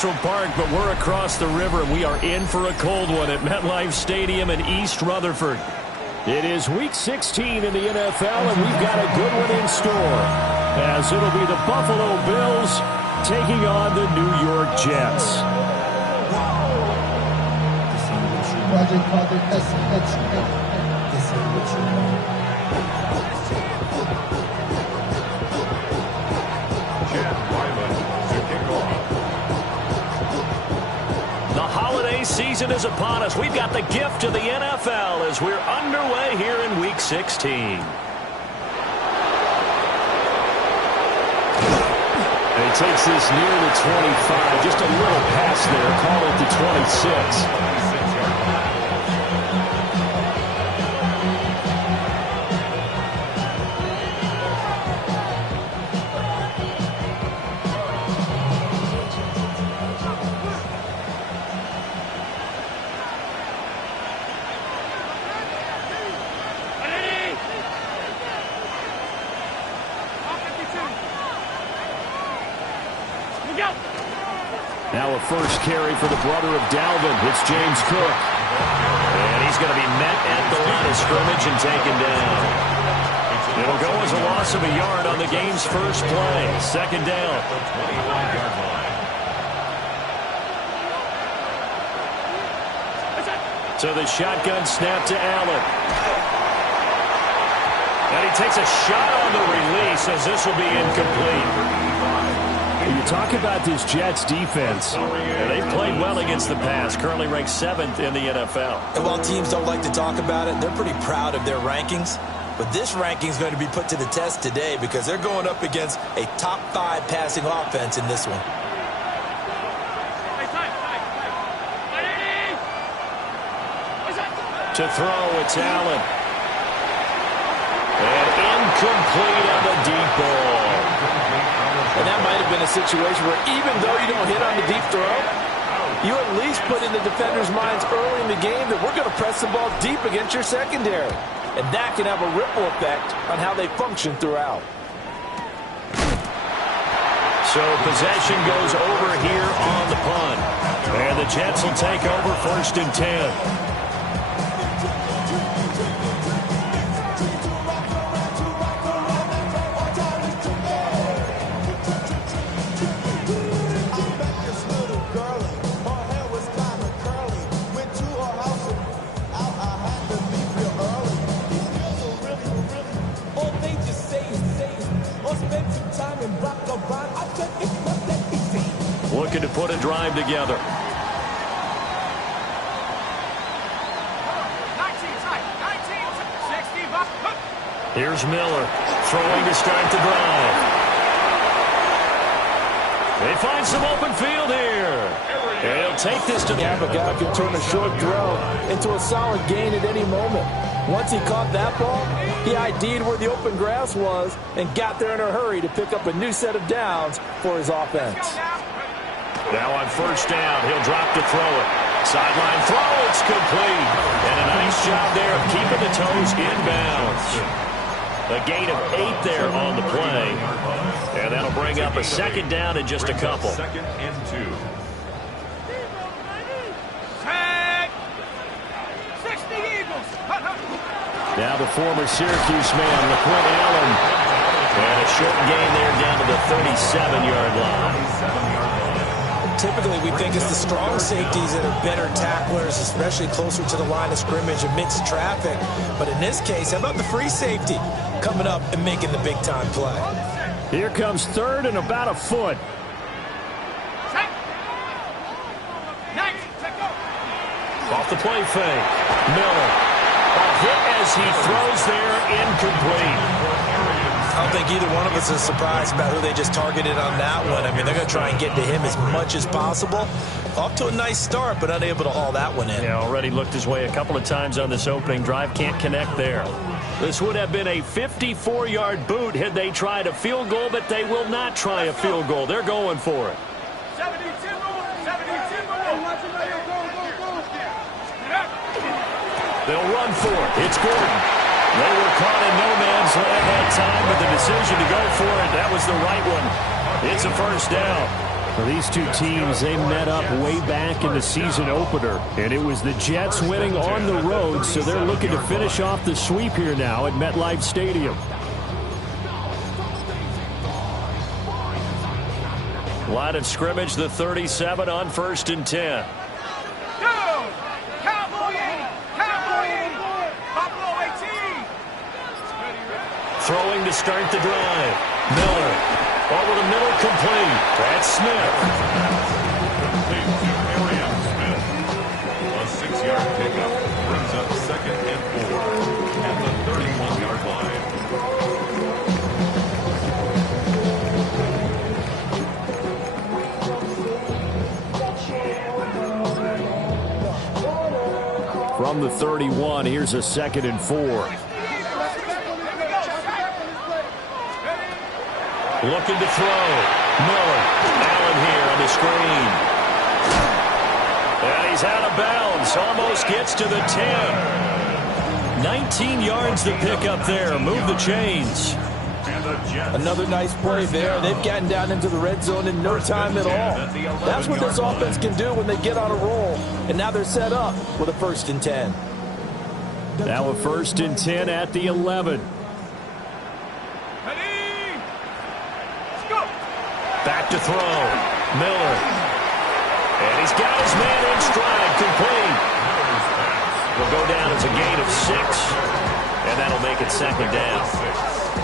Central Park, but we're across the river, and we are in for a cold one at MetLife Stadium in East Rutherford. It is Week 16 in the NFL, and we've got a good one in store, as it'll be the Buffalo Bills taking on the New York Jets. The holiday season is upon us. We've got the gift of the NFL as we're underway here in Week 16. And he takes this near the 25. Just a little pass there. Call it the 26. Now a first carry for the brother of Dalvin. It's James Cook. And he's going to be met at the line of scrimmage and taken down. It'll go as a loss of a yard on the game's first play. Second down. So the shotgun snap to Allen. And he takes a shot on the release as this will be incomplete. You talk about this Jets defense. They've played well against the pass, currently ranked 7th in the NFL. And while teams don't like to talk about it, they're pretty proud of their rankings. But this ranking is going to be put to the test today because they're going up against a top 5 passing offense in this one. To throw, it's Allen. And incomplete on the deep ball. And that might have been a situation where even though you don't hit on the deep throw, you at least put in the defenders' minds early in the game that we're going to press the ball deep against your secondary. And that can have a ripple effect on how they function throughout. So possession goes over here on the punt. And the Jets will take over 1st and 10. Looking to put a drive together. Here's Miller throwing to start the drive. They find some open field here. And he'll take this to the... Yeah, but guy can turn a short throw into a solid gain at any moment. Once he caught that ball, he ID'd where the open grass was and got there in a hurry to pick up a new set of downs for his offense. Now on 1st down, he'll drop to throw it. Sideline throw, it's complete. And a nice job there of keeping the toes inbounds. A gain of 8 there on the play. And that'll bring up a 2nd down in just a couple. 2nd and 2. Now the former Syracuse man, LaQuint Allen. And a short gain there down to the 37-yard line. Typically, we think it's the strong safeties that are better tacklers, especially closer to the line of scrimmage amidst traffic. But in this case, how about the free safety coming up and making the big-time play? Here comes 3rd and about a foot. Off the play fake. Miller. A hit as he throws there, incomplete. I don't think either one of us is surprised about who they just targeted on that one. I mean, they're going to try and get to him as much as possible. Off to a nice start, but unable to haul that one in. Yeah, already looked his way a couple of times on this opening drive. Can't connect there. This would have been a 54-yard boot had they tried a field goal, but they will not try a field goal. They're going for it. 72. They'll run for it. It's Gordon. They were caught in no man's land that time, but the decision to go for it, that was the right one. It's a 1st down. Well, these two teams, they met up way back in the season opener, and it was the Jets winning on the road, so they're looking to finish off the sweep here now at MetLife Stadium. Line of scrimmage, the 37 on 1st and 10. Throwing to start the drive. Miller. Over the middle, complete. That's Smith. A 6-yard pickup brings up 2nd and 4 at the 31-yard line. From the 31, here's a 2nd and 4. Looking to throw. Miller. Allen here on the screen. And he's out of bounds. Almost gets to the 10. 19 yards to pick up there. Move the chains. Another nice play there. They've gotten down into the red zone in no time at all. That's what this offense can do when they get on a roll. And now they're set up with a 1st and 10. Now a 1st and 10 at the 11. Back to throw. Miller. And he's got his man in stride. Complete. Will go down as a gain of 6. And that'll make it 2nd down.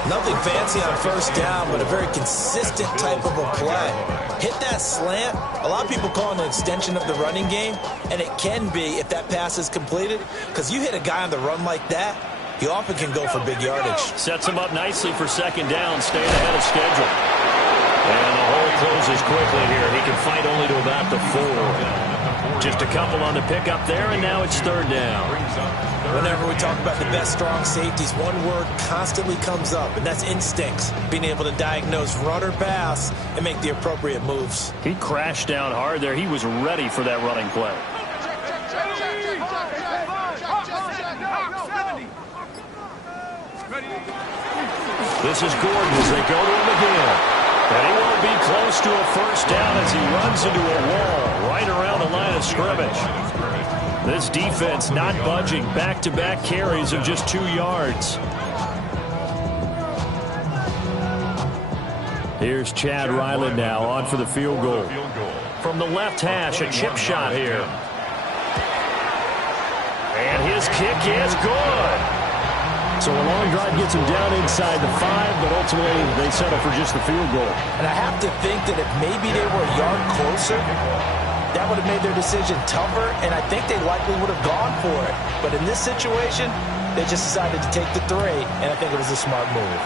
Nothing fancy on 1st down, but a very consistent type of a play. Hit that slant. A lot of people call it an extension of the running game, and it can be if that pass is completed, because you hit a guy on the run like that, you often can go for big yardage. Sets him up nicely for 2nd down, staying ahead of schedule. And the hole closes quickly here. He can fight only to about the 4. Just a couple on the pickup there, and now it's 3rd down. Whenever we talk about the best strong safeties, one word constantly comes up, and that's instincts. Being able to diagnose run or pass and make the appropriate moves. He crashed down hard there. He was ready for that running play. This is Gordon as they go to him again. And he won't be close to a 1st down as he runs into a wall right around the line of scrimmage. This defense not budging. Back-to-back carries of just 2 yards. Here's Chad Ryland now on for the field goal. From the left hash, a chip shot here. And his kick is good. So a long drive gets him down inside the 5, but ultimately they settle for just the field goal. And I have to think that if maybe they were a yard closer, that would have made their decision tougher, and I think they likely would have gone for it. But in this situation, they just decided to take the 3, and I think it was a smart move.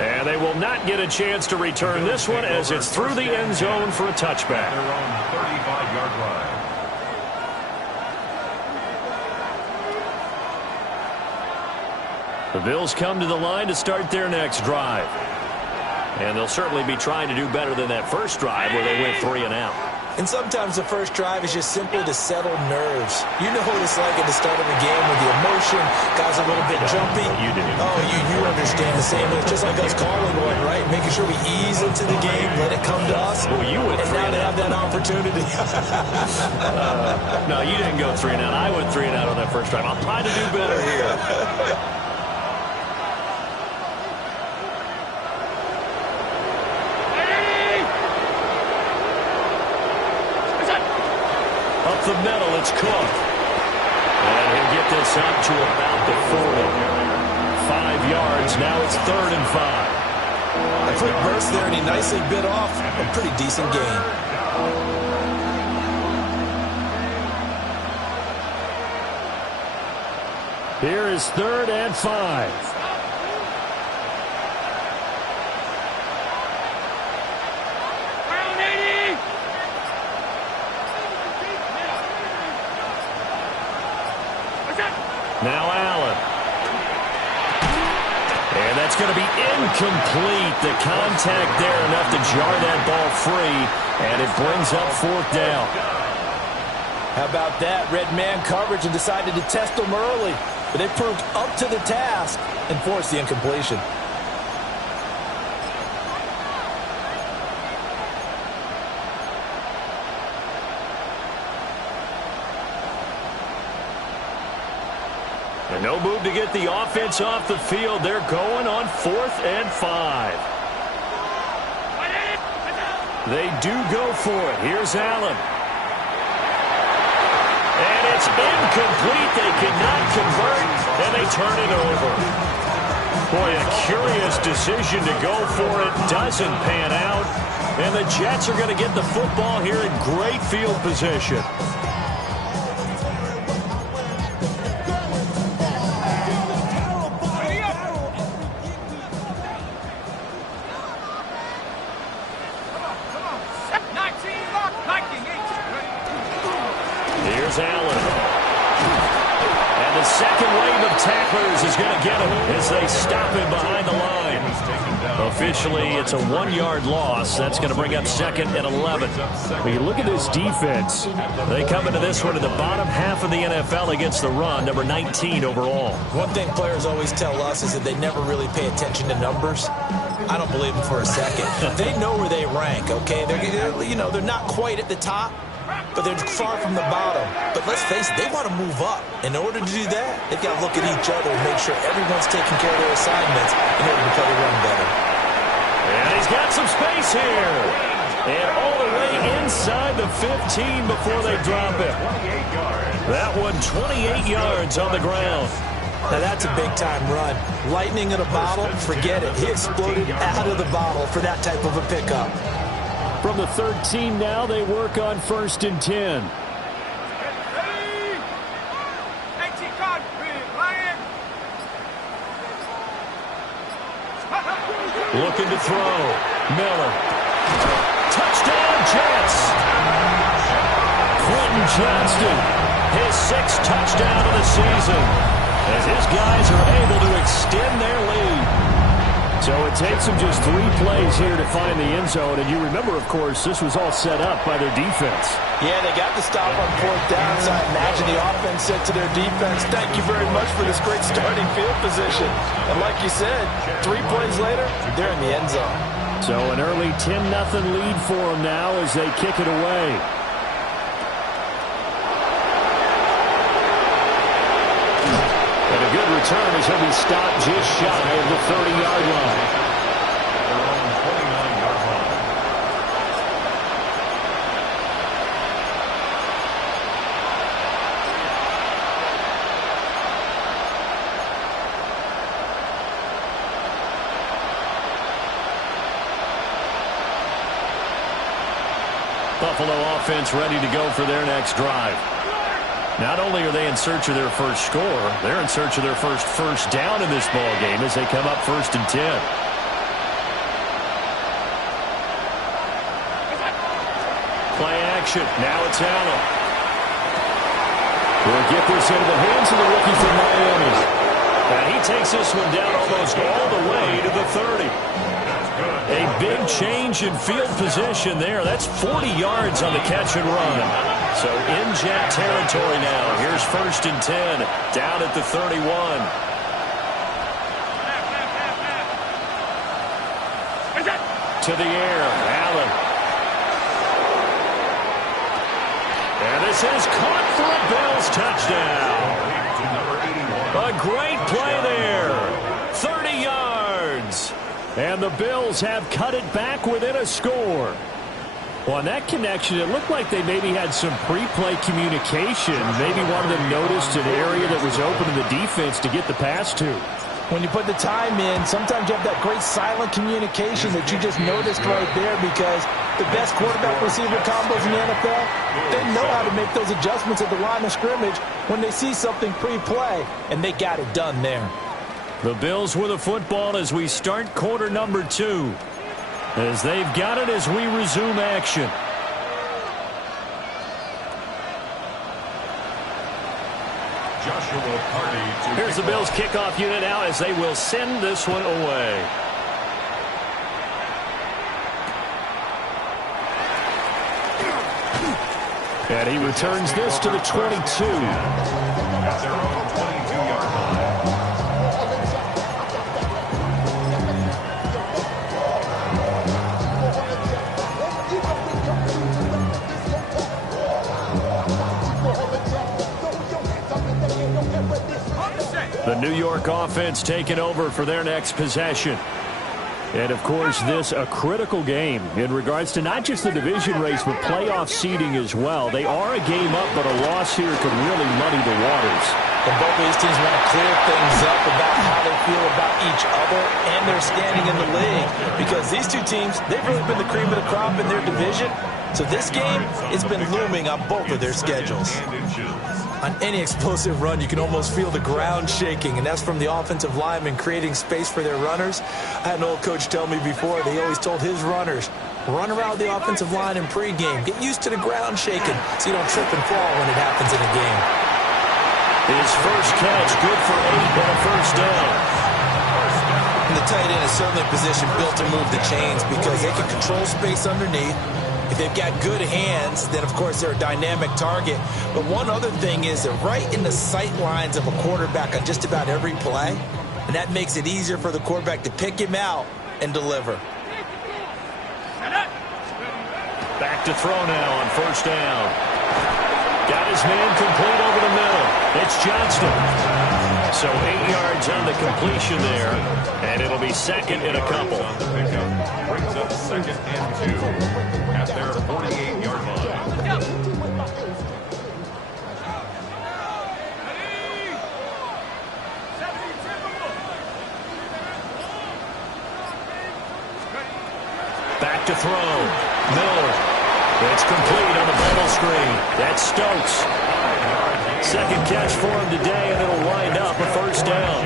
And they will not get a chance to return this one as it's through the end zone for a touchback. They're on 35-yard line. The Bills come to the line to start their next drive. And they'll certainly be trying to do better than that first drive where they went 3 and out. And sometimes the first drive is just simply to settle nerves. You know what it's like at the start of a game with the emotion, guys a little bit jumpy. You do. Oh, you understand the same way. It's just like us calling one, right? Making sure we ease into the game, let it come to us. Well, you went and now they have that opportunity. No, you didn't go 3 and out. I went 3 and out on that first drive. I'll try to do better here. Up the middle, it's Cook. And he'll get this up to about the 40. 5 yards, now it's 3rd and 5. A quick burst there, and he nicely bit off a pretty decent gain. Here is 3rd and 5. Now Allen. And that's going to be incomplete. The contact there enough to jar that ball free, and it brings up 4th down. How about that? Red man coverage and decided to test them early. But they proved up to the task and forced the incompletion. And no move to get the offense off the field. They're going on 4th and 5. They do go for it. Here's Allen. And it's incomplete. They cannot convert, and they turn it over. Boy, a curious decision to go for it. Doesn't pan out. And the Jets are going to get the football here in great field position. Here's Allen. And the second wave of tacklers is going to get him as they stop him behind the line. Officially, it's a 1-yard loss. That's going to bring up 2nd and 11. When you look at this defense, they come into this one in the bottom half of the NFL against the run, number 19 overall. One thing players always tell us is that they never really pay attention to numbers. I don't believe them for a second. They know where they rank, okay? They're not quite at the top, but they're far from the bottom. But let's face it, they want to move up. In order to do that, they've got to look at each other and make sure everyone's taking care of their assignments in order to play the run better. And he's got some space here. And all the way inside the 15 before they drop it. That one, 28 yards on the ground. Now that's a big-time run. Lightning in a bottle, forget it. He exploded out of the bottle for that type of a pickup. From the 13 now, they work on 1st and 10. Looking to throw. Miller. Touchdown, Jets. Quentin Johnston, his 6th touchdown of the season, as his guys are able to extend their lead. So it takes them just 3 plays here to find the end zone. And you remember, of course, this was all set up by their defense. Yeah, they got the stop on 4th down, so I imagine the offense said to their defense, thank you very much for this great starting field position. And like you said, 3 plays later, they're in the end zone. So an early 10-0 lead for them now as they kick it away. And a good return as he'll be stopped just shy of the 30-yard line. Buffalo offense ready to go for their next drive. Not only are they in search of their first score, they're in search of their first down in this ball game as they come up 1st and 10. Play action. Now it's Allen. We'll get this into the hands of the rookie from Miami. And he takes this one down almost all the way to the 30. A big change in field position there. That's 40 yards on the catch and run. So in Jet territory now. Here's 1st and 10 down at the 31. To the air, Allen. And this is caught for a Bills touchdown. A great play there. 30 yards. And the Bills have cut it back within a score. Well, on that connection, it looked like they maybe had some pre-play communication. Maybe one of them noticed an area that was open in the defense to get the pass to. When you put the time in, sometimes you have that great silent communication that you just noticed right there, because the best quarterback-receiver combos in the NFL, they know how to make those adjustments at the line of scrimmage when they see something pre-play, and they got it done there. The Bills with the football as we start quarter number 2. As they've got it as we resume action. Here's the Bills kickoff unit now as they will send this one away. And he returns this to the 22. At their own 22-yard line. The New York offense taking over for their next possession. And, of course, this a critical game in regards to not just the division race, but playoff seeding as well. They are a game up, but a loss here could really muddy the waters. And both of these teams want to clear things up about how they feel about each other and their standing in the league. Because these two teams, they've really been the cream of the crop in their division. So this game has been looming on both of their schedules. On any explosive run, you can almost feel the ground shaking, and that's from the offensive linemen creating space for their runners. I had an old coach tell me before, they always told his runners, run around the offensive line in pregame. Get used to the ground shaking so you don't trip and fall when it happens in a game. His first catch, good for 8 and a first down. And the tight end is certainly a position built to move the chains because they can control space underneath. If they've got good hands, then, of course, they're a dynamic target. But one other thing is they're right in the sight lines of a quarterback on just about every play, and that makes it easier for the quarterback to pick him out and deliver. Back to throw now on first down. Got his man complete over the middle. It's Johnston. So 8 yards on the completion there, and it'll be second and a couple. Brings up second and 2 at their 48-yard line. Back to throw. Miller. It's complete on the bubble screen. That's Stokes. Second catch for him today, and it'll wind up a first down.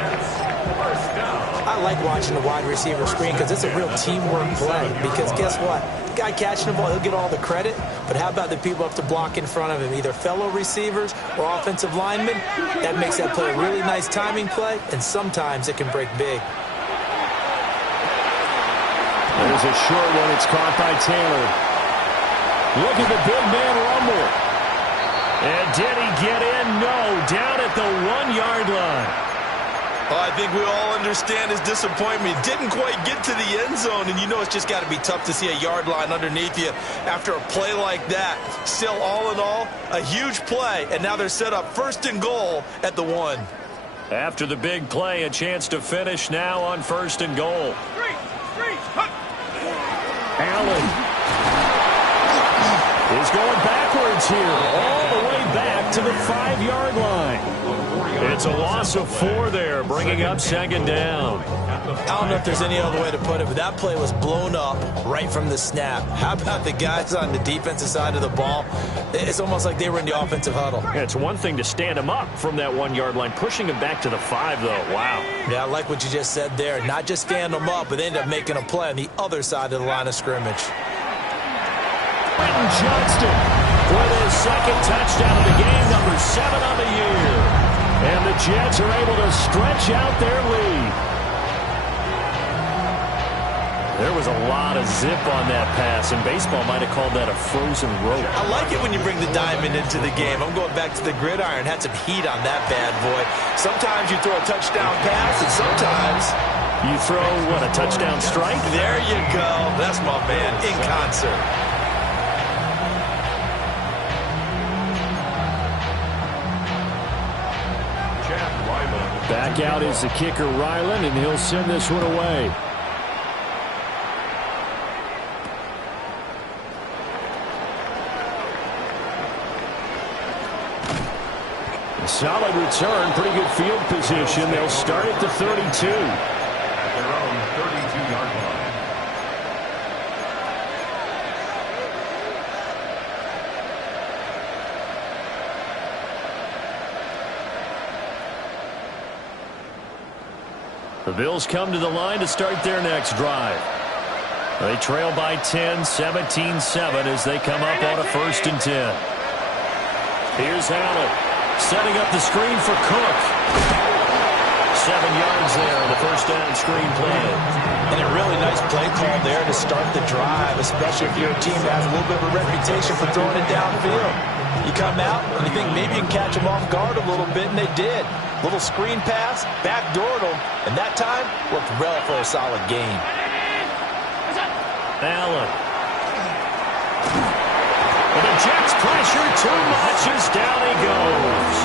I like watching the wide receiver screen because it's a real teamwork play. Because guess what? The guy catching the ball, he'll get all the credit. But how about the people up to block in front of him, either fellow receivers or offensive linemen? That makes that play a really nice timing play, and sometimes it can break big. There's a short one. It's caught by Taylor. Look at the big man rumble. And did he get in? No. Down at the 1-yard line. Oh, I think we all understand his disappointment. Didn't quite get to the end zone, and you know it's just got to be tough to see a yard line underneath you after a play like that. Still, all in all, a huge play, and now they're set up first and goal at the 1. After the big play, a chance to finish now on first and goal. Allen is going backwards here, all the way back to the 5-yard line. It's a loss of 4 there, bringing up second down. I don't know if there's any other way to put it, but that play was blown up right from the snap. How about the guys on the defensive side of the ball? It's almost like they were in the offensive huddle. Yeah, it's one thing to stand him up from that 1-yard line, pushing him back to the 5, though. Wow. Yeah, I like what you just said there. Not just stand them up, but they end up making a play on the other side of the line of scrimmage. Quentin Johnston with his second touchdown of the game, number 7 on the year. And the Jets are able to stretch out their lead. There was a lot of zip on that pass, and baseball might have called that a frozen rope. I like it when you bring the diamond into the game. I'm going back to the gridiron. Had some heat on that bad boy. Sometimes you throw a touchdown pass, and sometimes you throw, what, a touchdown strike? There you go. That's my man in concert. Back out is the kicker, Ryland, and he'll send this one away. A solid return, pretty good field position. They'll start at the 32. At their own 32-yard line. The Bills come to the line to start their next drive. They trail by 10, 17-7 as they come up on a 1st and 10. Here's Allen setting up the screen for Cook. 7 yards there on the first down screen play. And a really nice play call there to start the drive, especially if your team has a little bit of a reputation for throwing it downfield. You come out and you think maybe you can catch them off guard a little bit, and they did. Little screen pass, backdoored them, and that time worked well for a solid gain. Allen. And the Jets pressure too much as down he goes.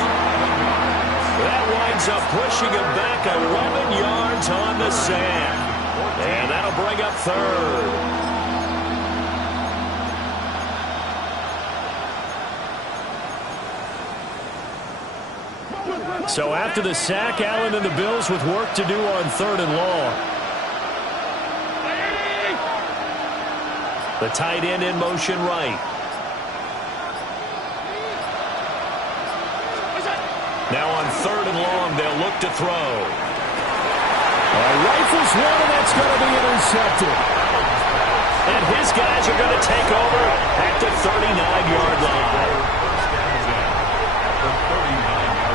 That winds ends up pushing him back 11 yards on the sack. And that'll bring up third. So after the sack, Allen and the Bills with work to do on 3rd and long. The tight end in motion right. Now on 3rd and long, they'll look to throw. Rifles one, and that's going to be intercepted. And his guys are going to take over at the 39-yard line.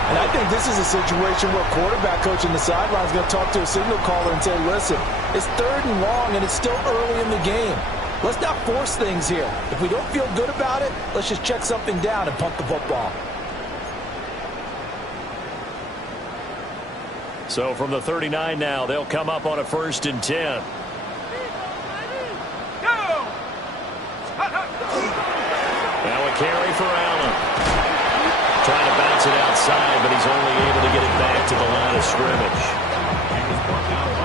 And I think this is a situation where quarterback coach in the sideline is going to talk to a signal caller and say, listen, it's 3rd and long, and it's still early in the game. Let's not force things here. If we don't feel good about it, let's just check something down and punt the football. So from the 39 now, they'll come up on a 1st and 10. Now a carry for Allen. Trying to bounce it outside, but he's only able to get it back to the line of scrimmage.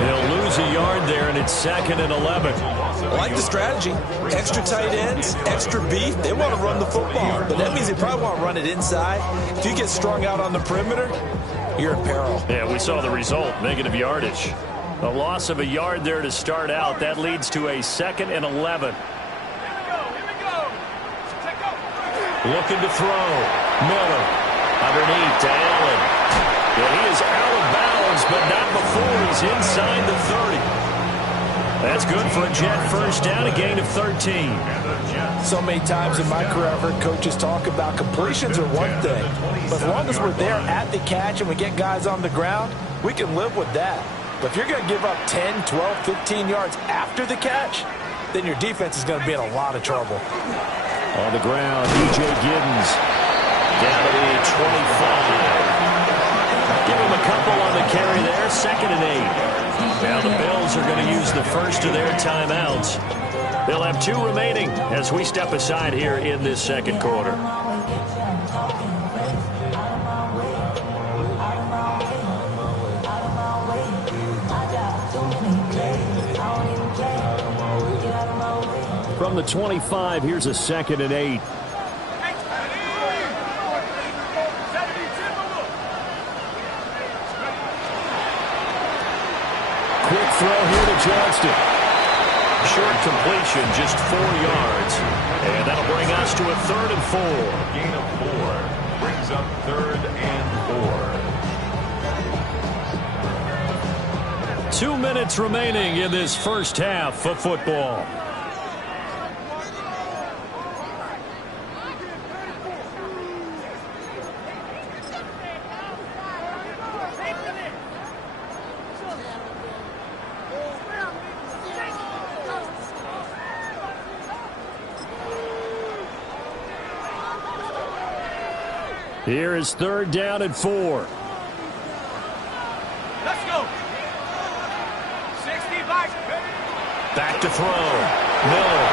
They'll lose a yard there, and it's 2nd and 11. I like the strategy. Extra tight ends, extra beef. They want to run the football, but that means they probably want to run it inside. If you get strung out on the perimeter, you're in peril. Yeah, we saw the result, negative yardage. A loss of a yard there to start out. That leads to a 2nd and 11. Looking to throw. Miller underneath to Allen. Yeah, he is out of bounds, but not before he's inside the 30. That's good for a Jet first down, a gain of 13. So many times in my career, I've heard coaches talk about completions are one thing. But as long as we're there at the catch and we get guys on the ground, we can live with that. But if you're going to give up 10, 12, 15 yards after the catch, then your defense is going to be in a lot of trouble. On the ground, E.J. Giddens down to the 25. Give him a couple on the carry there, 2nd and 8. Now the Bills are going to use the first of their timeouts. They'll have 2 remaining as we step aside here in this 2nd quarter. From the 25, here's a 2nd and 8. Quick throw here to Johnston. Short completion, just 4 yards. And that'll bring us to a 3rd and 4. Gain of 4 brings up 3rd and 4. 2 minutes remaining in this first half of football. Here is 3rd down and 4. Let's go. 60 Back to throw. Miller.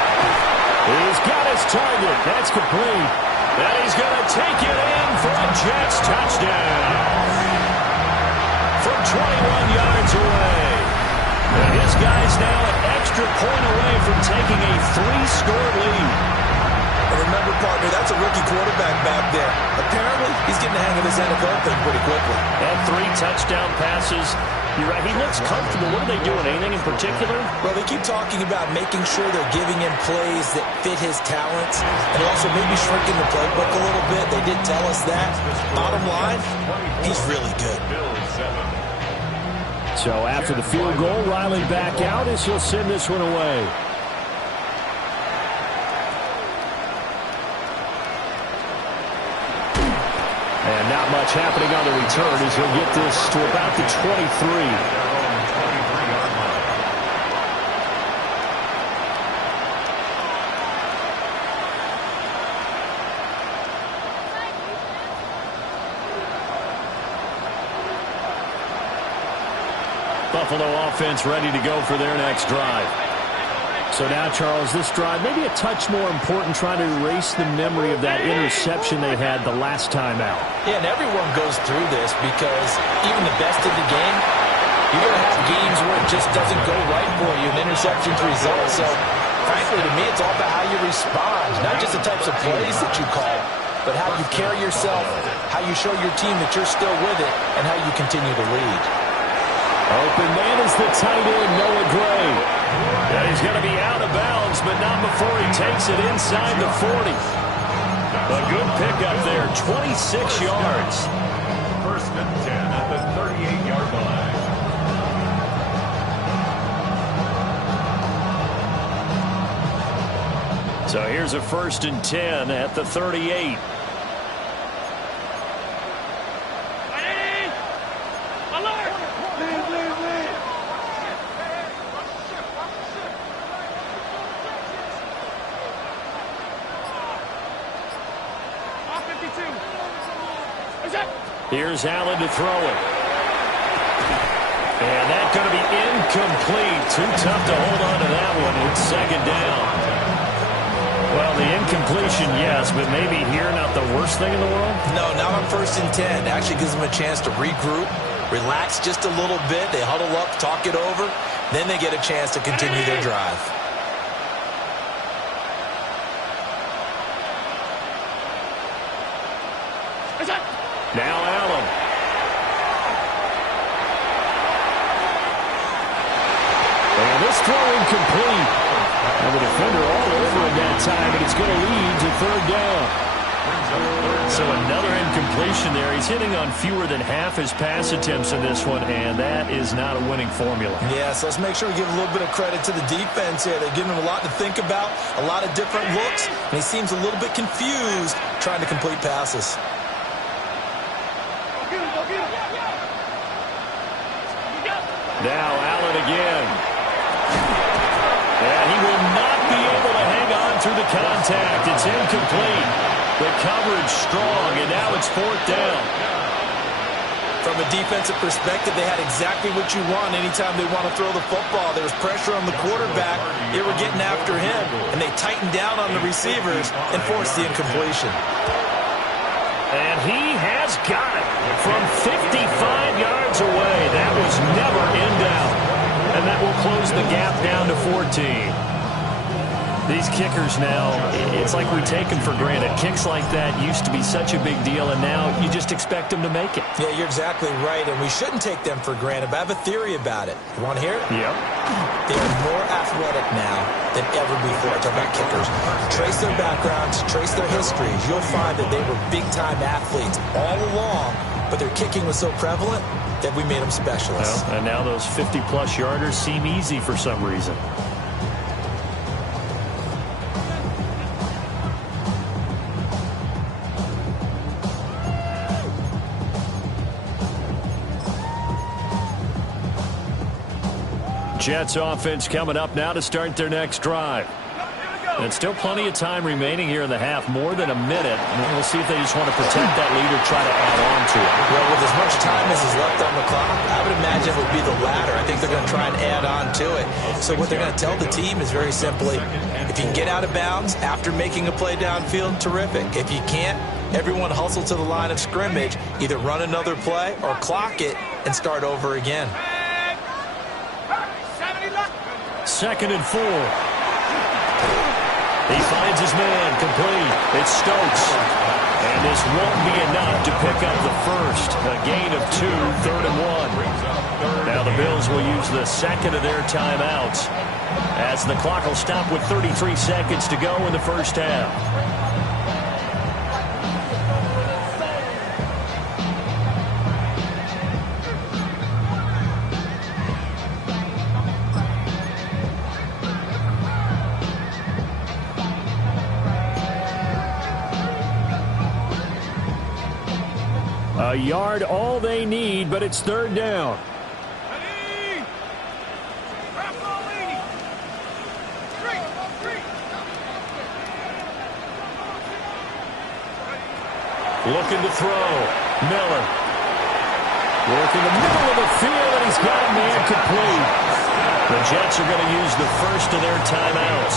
He's got his target. That's complete. And he's going to take it in for a Jets touchdown. From 21 yards away. And his guy's now an extra point away from taking a 3-score lead. And remember, partner, that's a rookie quarterback back there. Apparently, he's getting the hang of this NFL thing pretty quickly. And 3 touchdown passes. You're right. He looks comfortable. What are they doing? Anything in particular? Well, they keep talking about making sure they're giving him plays that fit his talents and also maybe shrinking the playbook a little bit. They did tell us that. Bottom line, he's really good. So after the field goal, Riley back out as he'll send this one away. And not much happening on the return as he'll get this to about the 23. Buffalo offense ready to go for their next drive. So now, Charles, this drive maybe a touch more important, trying to erase the memory of that interception they had the last time out. Yeah, and everyone goes through this because even the best in the game, you're going to have games where it just doesn't go right for you, and interceptions result. So, frankly, to me, it's all about how you respond, not just the types of plays that you call, but how you carry yourself, how you show your team that you're still with it, and how you continue to lead. Open man is the tight end, Noah Gray. Yeah, he's going to be out of bounds, but not before he takes it inside the 40. A good pickup there, 26 yards. First and 10 at the 38-yard line. So here's a first and 10 at the 38. Here's Allen to throw it. And that's going to be incomplete. Too tough to hold on to that one. It's second down. Well, the incompletion, yes, but maybe here not the worst thing in the world? No, not on first and 10. Actually gives them a chance to regroup, relax just a little bit. They huddle up, talk it over. Then they get a chance to continue their drive. Now Allen. And this throw incomplete. And the defender all over it that time, and it's going to lead to third down. So another incompletion there. He's hitting on fewer than half his pass attempts in this one, and that is not a winning formula. Yeah, so let's make sure we give a little bit of credit to the defense here. They're giving him a lot to think about, a lot of different looks, and he seems a little bit confused trying to complete passes. Now Allen again. And he will not be able to hang on through the contact. It's incomplete. The coverage strong, and now it's fourth down. From a defensive perspective, they had exactly what you want anytime they want to throw the football. There was pressure on the quarterback. They were getting after him, and they tightened down on the receivers and forced the incompletion. And he has got it from 55 yards away. That was never in doubt. And that will close the gap down to 14. These kickers now, it's like we take them for granted. Kicks like that used to be such a big deal, and now you just expect them to make it. Yeah, you're exactly right, and we shouldn't take them for granted, but I have a theory about it. You want to hear it? Yep. They're more athletic now than ever before. Talk about kickers. Trace their backgrounds, trace their histories. You'll find that they were big-time athletes all along, but their kicking was so prevalent that we made them specialists. Well, and now those 50-plus yarders seem easy for some reason. Jets offense coming up now to start their next drive. And still plenty of time remaining here in the half, more than a minute. We'll see if they just want to protect that lead or try to add on to it. Well, with as much time as is left on the clock, I would imagine it would be the latter. I think they're going to try and add on to it. So what they're going to tell the team is very simply, if you can get out of bounds after making a play downfield, terrific. If you can't, everyone hustle to the line of scrimmage, either run another play or clock it and start over again. Second and 4. He finds his man complete. It's Stokes. And this won't be enough to pick up the first. A gain of 2, third and 1. Now the Bills will use the second of their timeouts as the clock will stop with 33 seconds to go in the first half. A yard all they need, but it's third down. Looking to throw. Miller. Working the middle of the field, and he's got a man complete. The Jets are going to use the first of their timeouts.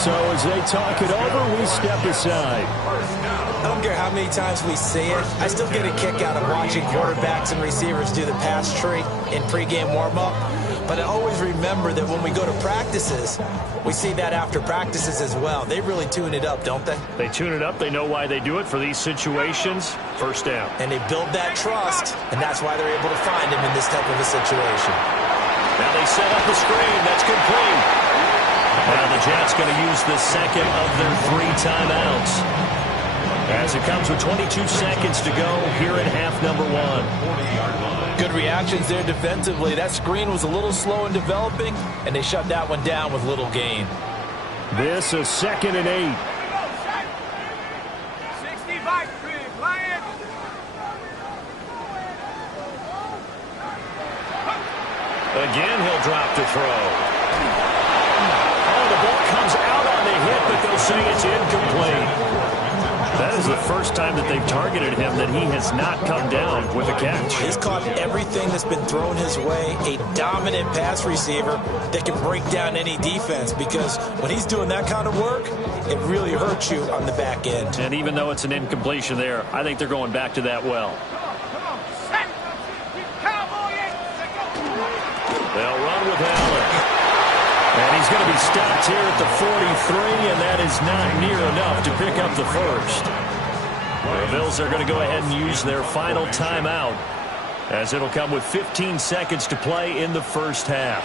So as they talk it over, we step aside. I don't care how many times we say it, I still get a kick out of watching quarterbacks and receivers do the pass tree in pregame warm-up. But I always remember that when we go to practices, we see that after practices as well. They really tune it up, don't they? They tune it up. They know why they do it for these situations. First down. And they build that trust, and that's why they're able to find him in this type of a situation. Now they set up the screen. That's complete. Now the Jets going to use the second of their 3 timeouts. As it comes with 22 seconds to go here in half number 1. Good reactions there defensively. That screen was a little slow in developing, and they shut that one down with little gain. This is 2nd and 8. Again, he'll drop to throw. Oh, the ball comes out on the hit, but they'll say it's incomplete. That is the first time that they've targeted him that he has not come down with a catch. He's caught everything that's been thrown his way, a dominant pass receiver that can break down any defense, because when he's doing that kind of work, it really hurts you on the back end. And even though it's an incompletion there, I think they're going back to that well. They'll run with Allen. And he's going to be stopped here at the 43, and that is not near enough to pick up the first. The Bills are going to go ahead and use their final timeout, as it'll come with 15 seconds to play in the first half.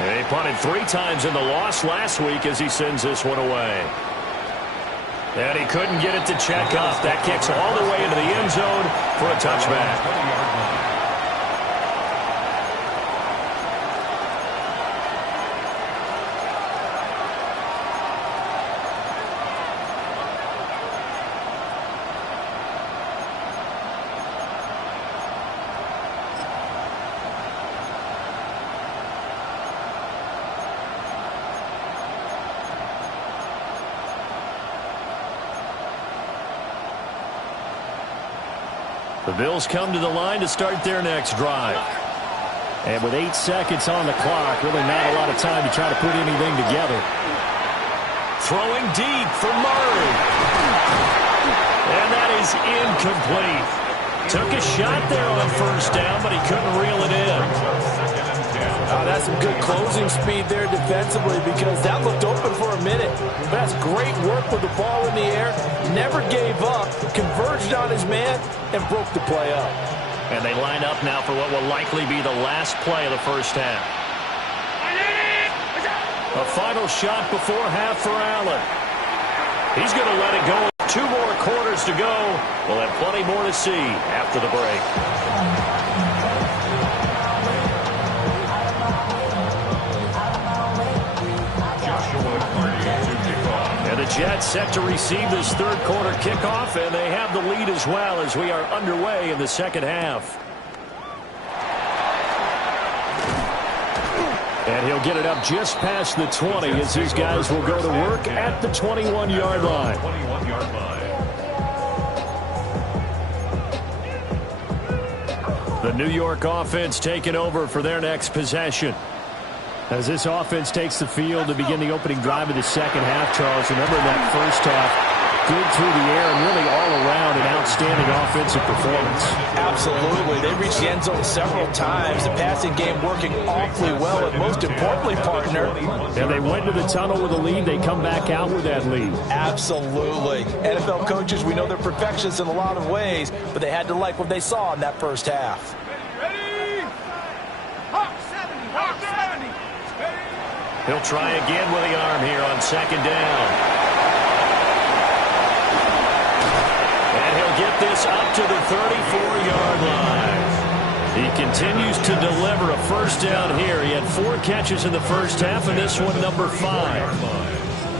They punted 3 times in the loss last week as he sends this one away. And he couldn't get it to check up. That kicks all the way into the end zone for a touchback. The Bills come to the line to start their next drive. And with 8 seconds on the clock, really not a lot of time to try to put anything together. Throwing deep for Murray. And that is incomplete. Took a shot there on first down, but he couldn't reel it in. That's some good closing speed there defensively, because that looked open for a minute. But that's great work with the ball in the air. Never gave up, converged on his man, and broke the play up. And they line up now for what will likely be the last play of the first half. A final shot before half for Allen. He's going to let it go. 2 more quarters to go. We'll have plenty more to see after the break. And the Jets set to receive this third quarter kickoff, and they have the lead as well as we are underway in the second half. And he'll get it up just past the 20 as these guys will go to work at the 21-yard line. The New York offense taking over for their next possession. As this offense takes the field to begin the opening drive of the second half, Charles, remember in that first half, good through the air and really all around an outstanding offensive performance. Absolutely. They reached the end zone several times. The passing game working awfully well, and most importantly, partner. And they went to the tunnel with a lead. They come back out with that lead. Absolutely. NFL coaches, we know they're perfectionists in a lot of ways, but they had to like what they saw in that first half. He'll try again with the arm here on second down. And he'll get this up to the 34-yard line. He continues to deliver a first down here. He had 4 catches in the first half, and this one number 5.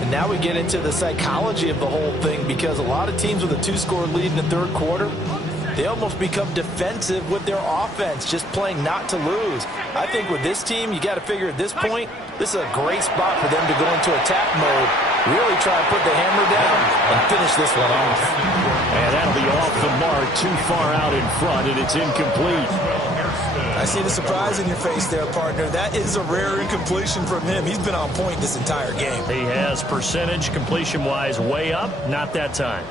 And now we get into the psychology of the whole thing, because a lot of teams with a 2-score lead in the third quarter, they almost become defensive with their offense, just playing not to lose. I think with this team, you got to figure at this point, this is a great spot for them to go into attack mode Really try to put the hammer down and finish this one off. And that'll be off the mark, too far out in front, and it's incomplete. I see the surprise in your face there, partner. That is a rare incompletion from him. He's been on point this entire game. He has percentage completion-wise way up, not that time.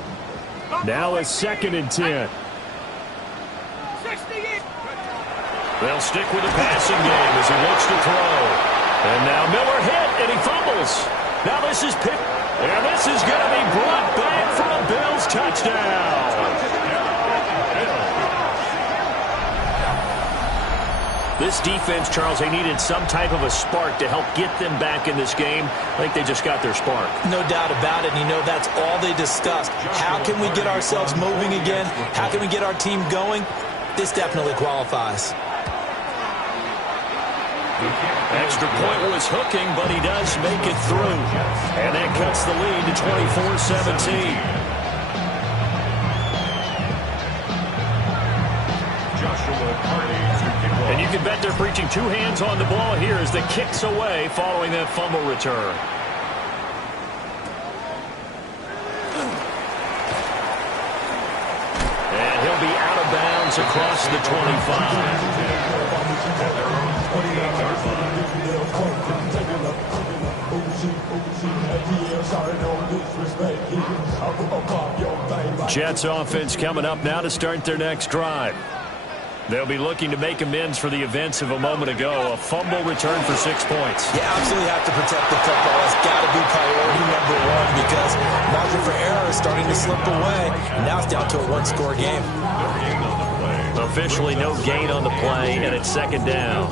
Now a 2nd and 10. They'll stick with the passing game as he looks to throw. And now Miller hit, and he fumbles. Now this is picked, and this is going to be brought back for a Bills touchdown. This defense, Charles, they needed some type of a spark to help get them back in this game. I think they just got their spark. No doubt about it. And you know, that's all they discussed. How can we get ourselves moving again? How can we get our team going? This definitely qualifies. Extra point was hooking, but he does make it through. And that cuts the lead to 24-17. And you can bet they're preaching 2 hands on the ball here as the kick's away following that fumble return. And he'll be out of bounds across the 25. Jets offense coming up now to start their next drive. They'll be looking to make amends for the events of a moment ago. A fumble return for 6 points. Yeah, absolutely have to protect the football. That's got to be priority #1 because margin for error is starting to slip away. And now it's down to a 1-score game. Officially no gain on the play, and it's 2nd down.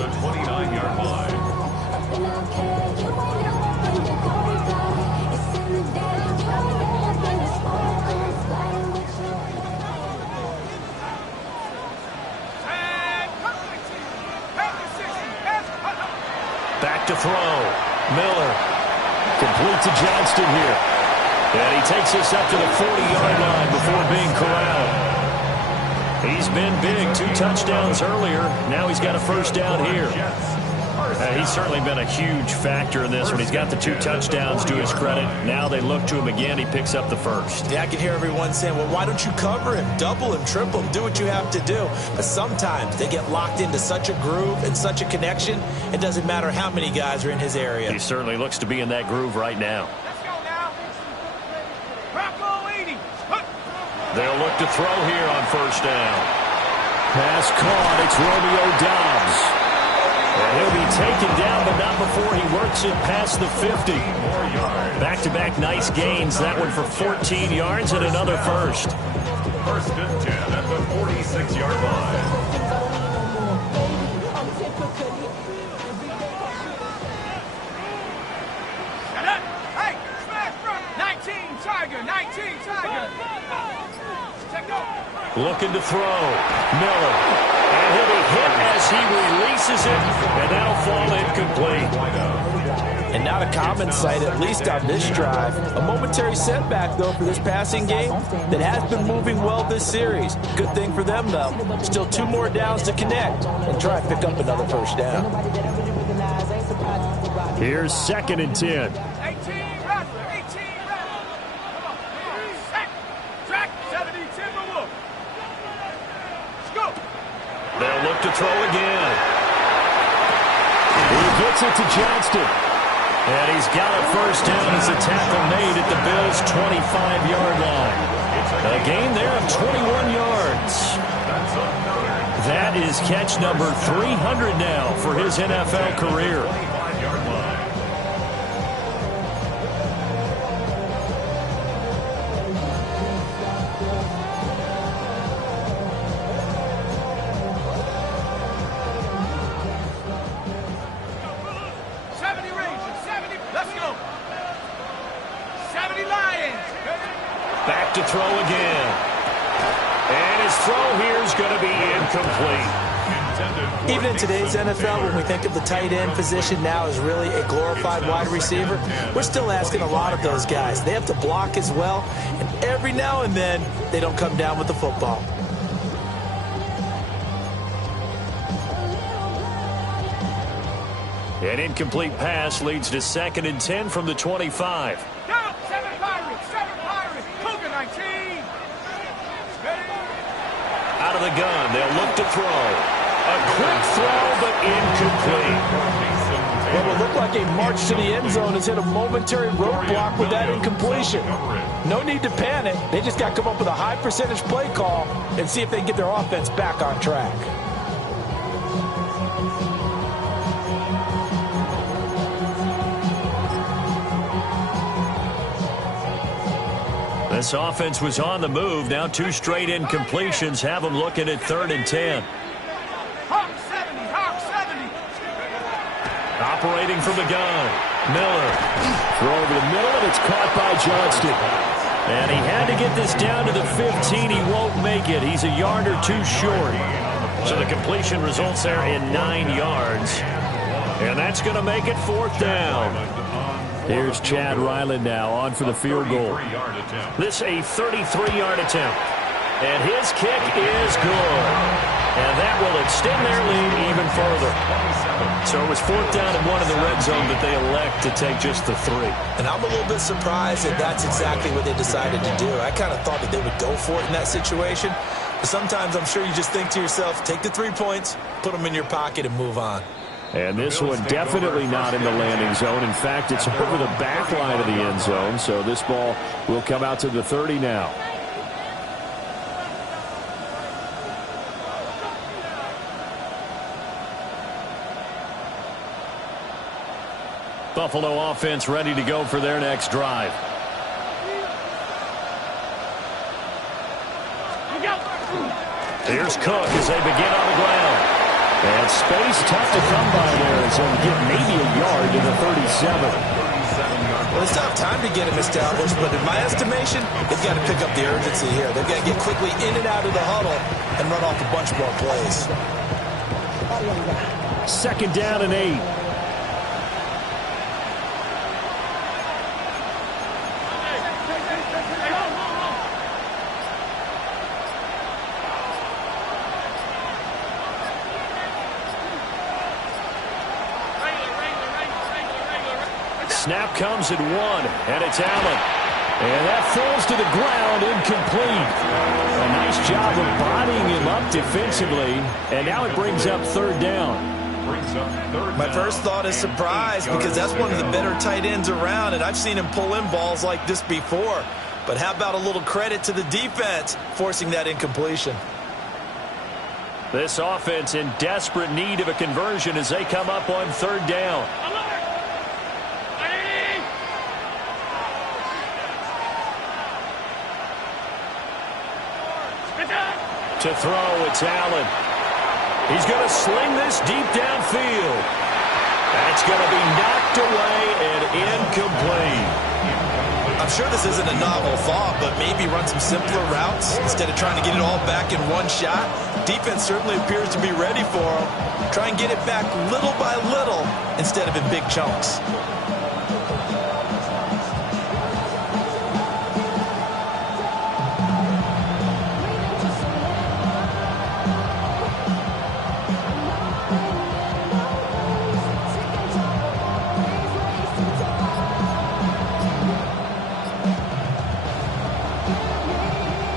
Back to throw. Miller. Complete to Johnston here. And he takes us up to the 40-yard line before being corralled. He's been big. 2 touchdowns earlier. Now he's got a 1st down here. He's certainly been a huge factor in this one. He's got the 2 touchdowns to his credit. Now they look to him again. He picks up the 1st. Yeah, I can hear everyone saying, well, why don't you cover him, double him, triple him, do what you have to do. But sometimes they get locked into such a groove and such a connection, it doesn't matter how many guys are in his area. He certainly looks to be in that groove right now. Let's go now. Bronco 80. They'll look to throw here on 1st down. Pass caught. It's Romeo Doubs. And he'll be taken down, but not before he works it past the 50. Back-to-back nice gains. That one for 14 yards and another 1st. 1st and 10 at the 46-yard line. Hey, smash front. 19 Tiger. 19 Tiger. Check go. Looking to throw. Miller. And he'll be hit as he releases it, and that'll fall incomplete. And not a common sight, at least on this drive. A momentary setback, though, for this passing game that has been moving well this series. Good thing for them, though. Still 2 more downs to connect and try and pick up another 1st down. Here's 2nd and 10. 18 run. 18 run. Come on. Sack. Track. 70 Timberwolf. Let's go. They'll look to throw again. He gets it to Johnston. And he's got a 1st down as a tackle made at the Bills' 25-yard line. A gain there of 21 yards. That is catch number 300 now for his NFL career. Back to throw again. And his throw here is going to be incomplete. Even in today's NFL, when we think of the tight end position now as really a glorified wide receiver, we're still asking a lot of those guys. They have to block as well, and every now and then, they don't come down with the football. An incomplete pass leads to 2nd and 10 from the 25. the gun. They'll look to throw. A quick throw, but incomplete. What will look like a march to the end zone has hit a momentary roadblock with that incompletion. No need to panic. They just got to come up with a high percentage play call and see if they can get their offense back on track. This offense was on the move. Now 2 straight incompletions have them looking at 3rd and 10. Hawk 70, Hawk 70. Operating from the gun. Miller. Throw over the middle, and it's caught by Johnston. And he had to get this down to the 15. He won't make it. He's a yard or 2 short. So the completion results there in 9 yards. And that's going to make it 4th down. Here's Chad Ryland now on for the field goal. This a 33-yard attempt. And his kick is good. And that will extend their lead even further. So it was 4th down and 1 in the red zone, but they elect to take just the 3. And I'm a little bit surprised that that's exactly what they decided to do. I kind of thought that they would go for it in that situation. But sometimes I'm sure you just think to yourself, take the 3 points, put them in your pocket, and move on. And this one definitely not in the landing zone. In fact, it's over the back line of the end zone. So this ball will come out to the 30 now. Buffalo offense ready to go for their next drive. Here's Cook as they begin on the ground. And space tough to come by there as they'll get maybe a yard to the 37. Well, they still have time to get him established, but in my estimation, they've got to pick up the urgency here. They've got to get quickly in and out of the huddle and run off a bunch more plays. 2nd down and 8. Snap comes at 1, and it's Allen. And that falls to the ground, incomplete. A nice job of bodying him up defensively, and now it brings up 3rd down. My first thought is surprise because that's one of the better tight ends around, and I've seen him pull in balls like this before. But how about a little credit to the defense forcing that incompletion? This offense in desperate need of a conversion as they come up on 3rd down. To throw, it's Allen. He's going to sling this deep downfield. That's going to be knocked away and incomplete. I'm sure this isn't a novel thought, but maybe run some simpler routes instead of trying to get it all back in one shot. Defense certainly appears to be ready for him. Try and get it back little by little instead of in big chunks.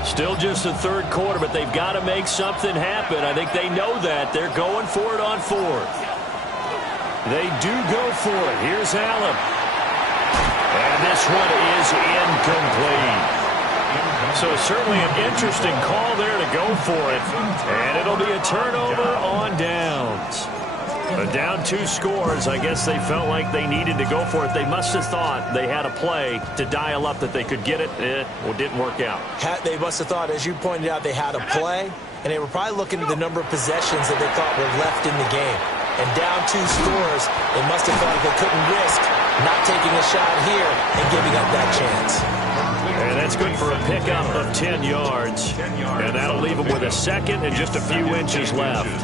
Still just the 3rd quarter, but they've got to make something happen. I think they know that. They're going for it on 4th. They do go for it. Here's Allen. And this one is incomplete. So certainly an interesting call there to go for it. And it'll be a turnover on downs. But down 2 scores, I guess they felt like they needed to go for it. They must have thought they had a play to dial up that they could get it. It didn't work out. They must have thought, as you pointed out, they had a play, and they were probably looking at the number of possessions that they thought were left in the game. And down 2 scores, they must have felt like they couldn't risk not taking a shot here and giving up that chance. And that's good for a pickup of 10 yards. And that'll leave them with a 2nd and just a few inches left.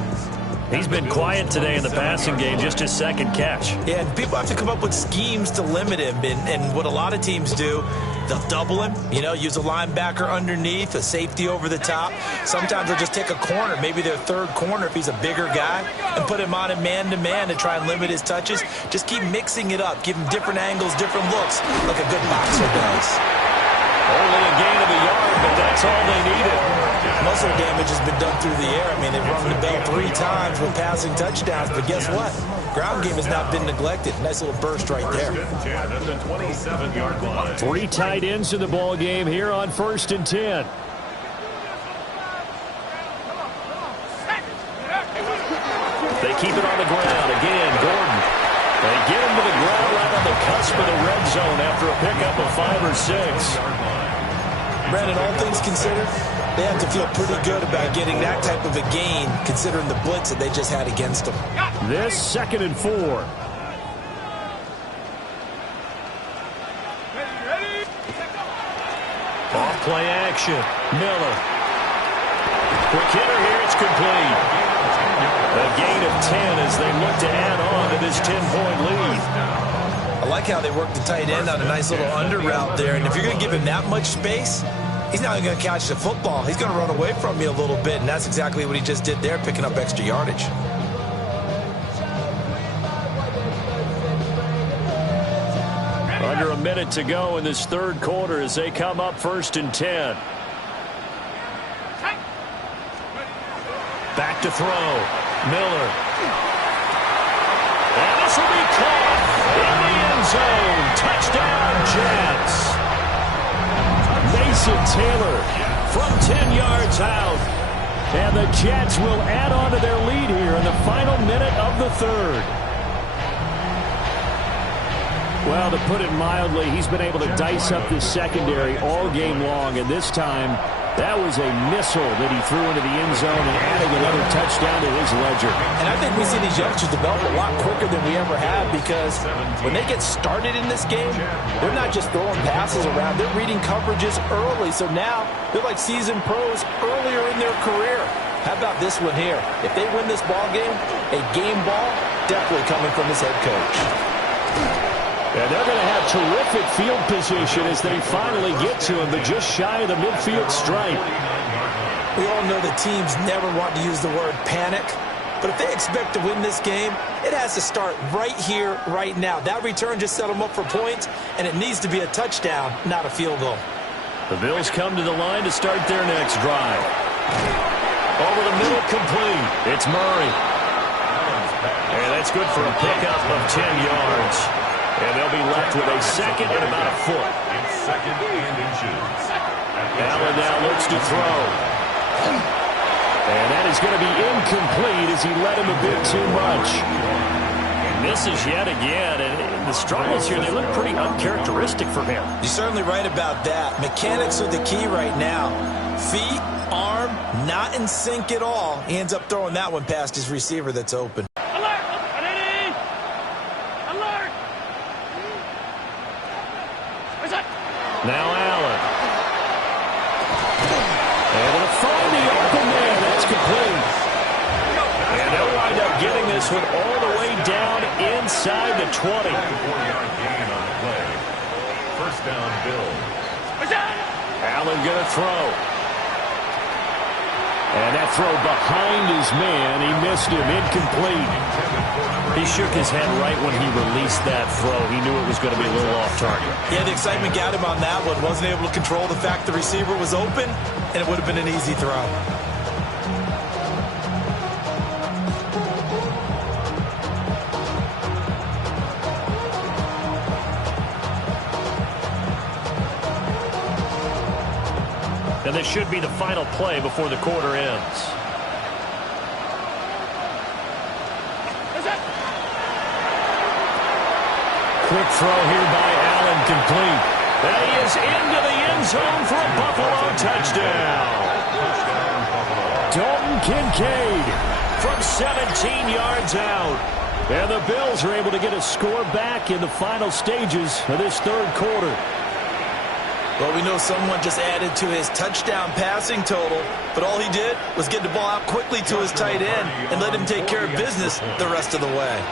He's been quiet today in the passing game, just his 2nd catch. Yeah, and people have to come up with schemes to limit him. And what a lot of teams do, they'll double him, use a linebacker underneath, a safety over the top. Sometimes they'll just take a corner, maybe their 3rd corner if he's a bigger guy, and put him on a man-to-man to try and limit his touches. Just keep mixing it up, give him different angles, different looks, like a good boxer does. Only a gain of a yard, but that's all they needed. Most also damage has been done through the air. I mean, they've rung the bell 3 times with passing touchdowns, but guess what? Ground game has not been neglected. Nice little burst right there. 10 at the 27-yard line. 3 tight ends in the ball game here on 1st and 10. They keep it on the ground. Again, Gordon. They get him to the ground right on the cusp of the red zone after a pickup of 5 or 6. Brandon, all things considered, they have to feel pretty good about getting that type of a gain considering the blitz that they just had against them. This 2nd and 4. Off play action. Miller. Quick hitter here. It's complete. A gain of 10 as they look to add on to this 10-point lead. I like how they work the tight end on a nice little under route there. And if you're going to give him that much space, he's not going to catch the football. He's going to run away from you a little bit, and that's exactly what he just did there, picking up extra yardage. Under a minute to go in this 3rd quarter as they come up 1st and 10. Back to throw. Miller. And this will be caught in the end zone. Touchdown, Jets. Mason Taylor from 10 yards out. And the Jets will add on to their lead here in the final minute of the 3rd. Well, to put it mildly, he's been able to dice up this secondary all game long, and this time that was a missile that he threw into the end zone and adding another touchdown to his ledger. And I think we see these youngsters develop a lot quicker than we ever have because when they get started in this game, they're not just throwing passes around. They're reading coverages early. So now they're like seasoned pros earlier in their career. How about this one here? If they win this ball game, a game ball definitely coming from his head coach. And they're going to have terrific field position as they finally get to him, but just shy of the midfield stripe. We all know that teams never want to use the word panic, but if they expect to win this game, it has to start right here, right now. That return just set them up for points, and it needs to be a touchdown, not a field goal. The Bills come to the line to start their next drive. Over the middle, complete. It's Murray. And that's good for a pickup of 10 yards. And they'll be left with a 2nd and about a foot. It's 2nd and inches. Allen now looks to throw. And that is going to be incomplete as he led him a bit too much. Misses yet again. And the struggles here, they look pretty uncharacteristic for him. You're certainly right about that. Mechanics are the key right now. Feet, arm, not in sync at all. He ends up throwing that one past his receiver that's open. Now Allen. And it'll find the open man. That's complete. And they'll wind up getting this one all the way down inside the 20. 4-yard gain on the play. 1st down, Bills. Allen going to throw. And that throw behind his man. He missed him. Incomplete. He shook his head right when he released that throw. He knew it was going to be a little off target. Yeah, the excitement got him on that one. Wasn't able to control the fact the receiver was open, and it would have been an easy throw. And this should be the final play before the quarter ends. Quick throw here by Allen, complete. And he is into the end zone for a Buffalo touchdown. Dalton Kincaid from 17 yards out. And the Bills are able to get a score back in the final stages of this 3rd quarter. Well, we know someone just added to his touchdown passing total, but all he did was get the ball out quickly to his tight end and let him take care of business the rest of the way.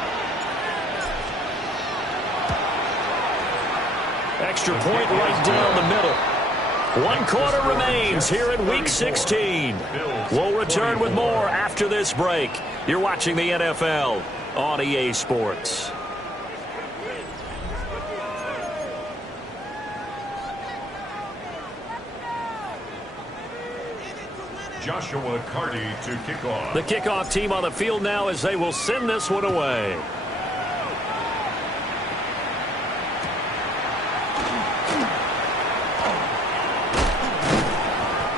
Extra point right down the middle. 1 quarter remains here in Week 16. We'll return with more after this break. You're watching the NFL on EA Sports. Joshua Carty to kick off. The kickoff team on the field now as they will send this one away.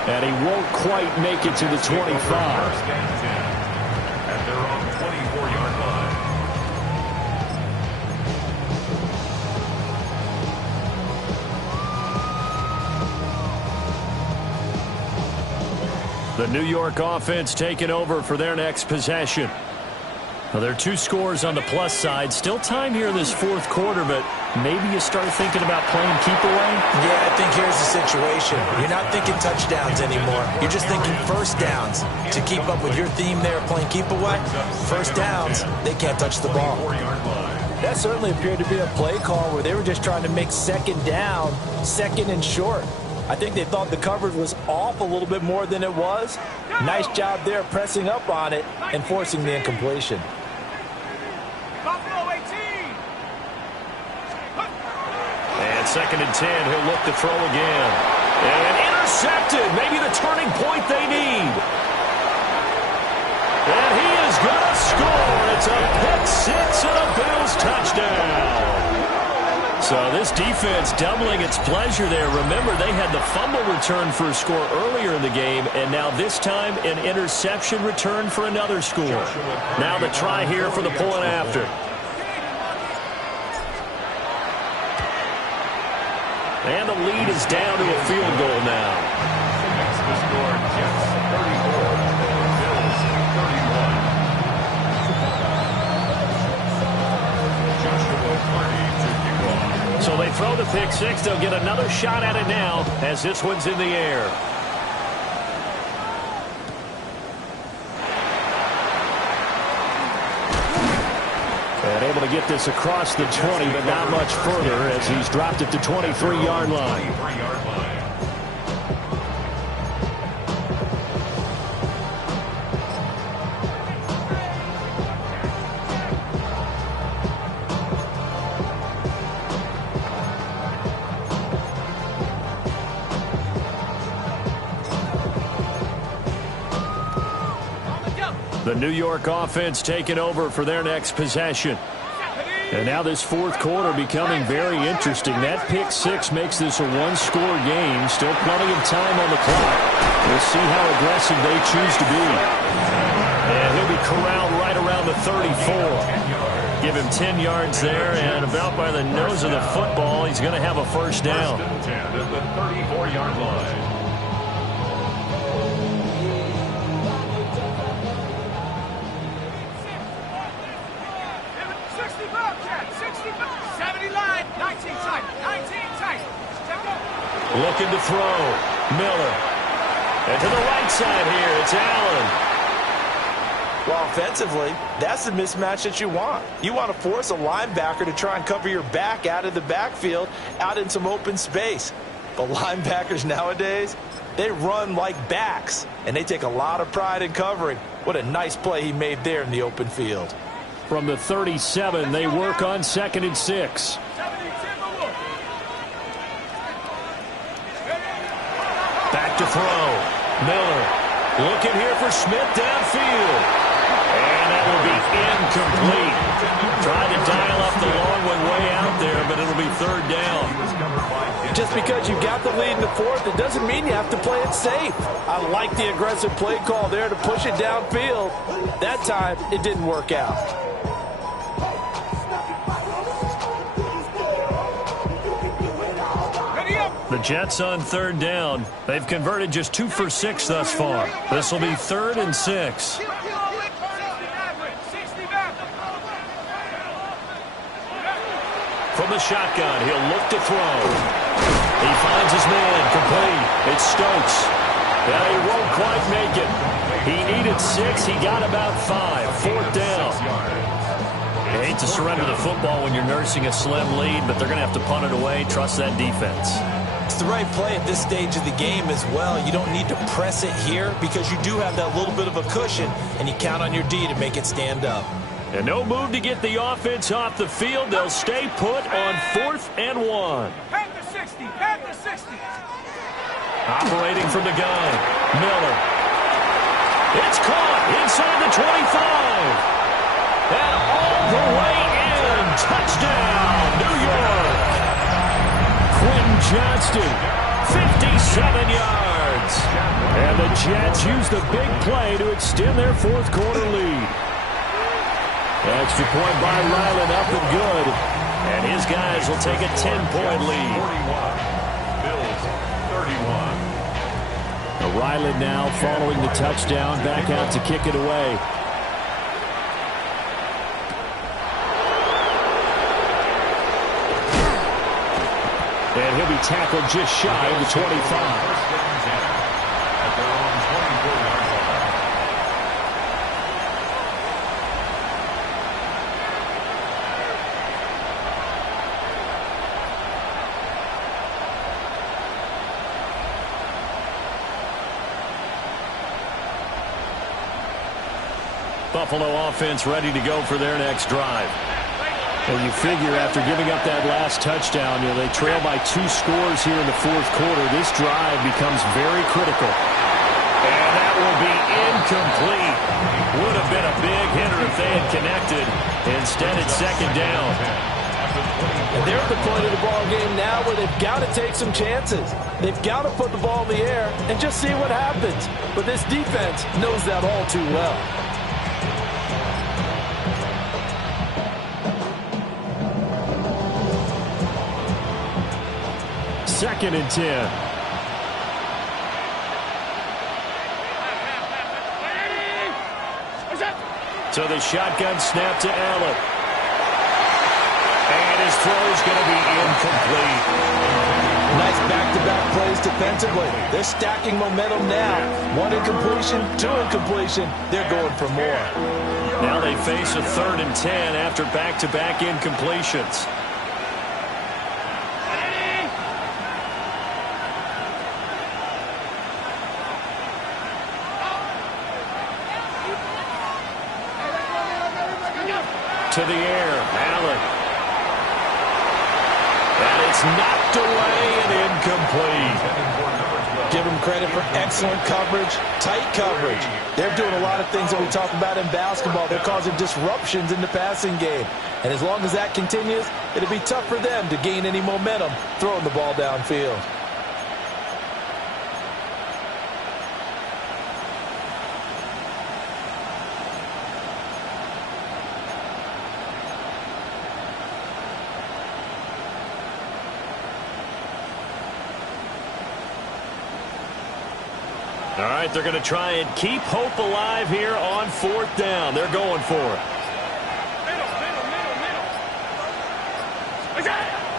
And he won't quite make it to the 25. First and 10 at their own 24-yard line. The New York offense taking over for their next possession. Well, there are 2 scores on the plus side. Still time here in this fourth quarter, but maybe you start thinking about playing keep away? Yeah, I think here's the situation. You're not thinking touchdowns anymore. You're just thinking first downs. To keep up with your theme there, playing keep away, first downs, they can't touch the ball. That certainly appeared to be a play call where they were just trying to make second down, second and short. I think they thought the coverage was off a little bit more than it was. Nice job there pressing up on it and forcing the incompletion. Buffalo 18. And second and 10, he'll look to throw again. And intercepted, maybe the turning point they need. And he is going to score. It's a pick six and a Bills touchdown. So this defense doubling its pleasure there. Remember, they had the fumble return for a score earlier in the game, and now this time an interception return for another score. Now the try here for the point after. And the lead is down to a field goal now. The score, Jets 34, Bills 31. Joshua Carty to kick off. So they throw the pick six. They'll get another shot at it now as this one's in the air. And able to get this across the 20, but not much further as he's dropped it to 23-yard line. 23-yard line. The New York offense taking over for their next possession. And now this fourth quarter becoming very interesting. That pick six makes this a one-score game. Still plenty of time on the clock. We'll see how aggressive they choose to be. And he'll be corralled right around the 34. Give him 10 yards there, and about by the nose of the football, he's going to have a first down. First and 10 at the 34-yard line. Looking to throw. Miller. And to the right side here, it's Allen. Well, offensively, that's the mismatch that you want. You want to force a linebacker to try and cover your back out of the backfield, out in some open space. But linebackers nowadays, they run like backs, and they take a lot of pride in covering. What a nice play he made there in the open field. From the 37, they work on 2nd and 6. Back to throw. Miller looking here for Smith downfield. And that will be incomplete. Trying to dial up the long one way out there, but it'll be third down. Just because you got the lead in the fourth, it doesn't mean you have to play it safe. I like the aggressive play call there to push it downfield. That time, it didn't work out. The Jets on third down. They've converted just 2 for 6 thus far. This will be 3rd and 6. From the shotgun, he'll look to throw. He finds his man, complete. It's Stokes. Yeah, he won't quite make it. He needed 6. He got about 5. 4th down. You hate to surrender the football when you're nursing a slim lead, but they're going to have to punt it away. Trust that defense. It's the right play at this stage of the game as well. You don't need to press it here because you do have that little bit of a cushion, and you count on your D to make it stand up. And no move to get the offense off the field. They'll stay put on 4th and 1. Head to 60. Head to 60. Operating from the gun. Miller. It's caught inside the 25. And all the way in. Touchdown, New York. Quentin Johnston, 57 yards. And the Jets use the big play to extend their fourth quarter lead. Extra point by Ryland, up and good. And his guys will take a 10-point lead. 41. Bills 31. Ryland now following the touchdown, back out to kick it away. And he'll be tackled just shy of the 25. At their own 24-yard line. Buffalo offense ready to go for their next drive. And you figure after giving up that last touchdown, they trail by 2 scores here in the fourth quarter. This drive becomes very critical. And that will be incomplete. Would have been a big hitter if they had connected. Instead, it's second down. And they're at the point of the ball game now where they've got to take some chances. They've got to put the ball in the air and just see what happens. But this defense knows that all too well. Second and 10. So the shotgun snap to Allen. And his throw is going to be incomplete. Nice back-to-back plays defensively. They're stacking momentum now. 1 incompletion, 2 incompletion. They're going for more. Now they face a 3rd and 10 after back-to-back incompletions. To the air, Allen. And it's knocked away and incomplete. Give them credit for excellent coverage, tight coverage. They're doing a lot of things that we talk about in basketball. They're causing disruptions in the passing game. And as long as that continues, it'll be tough for them to gain any momentum throwing the ball downfield. All right, they're going to try and keep hope alive here on 4th down. They're going for it.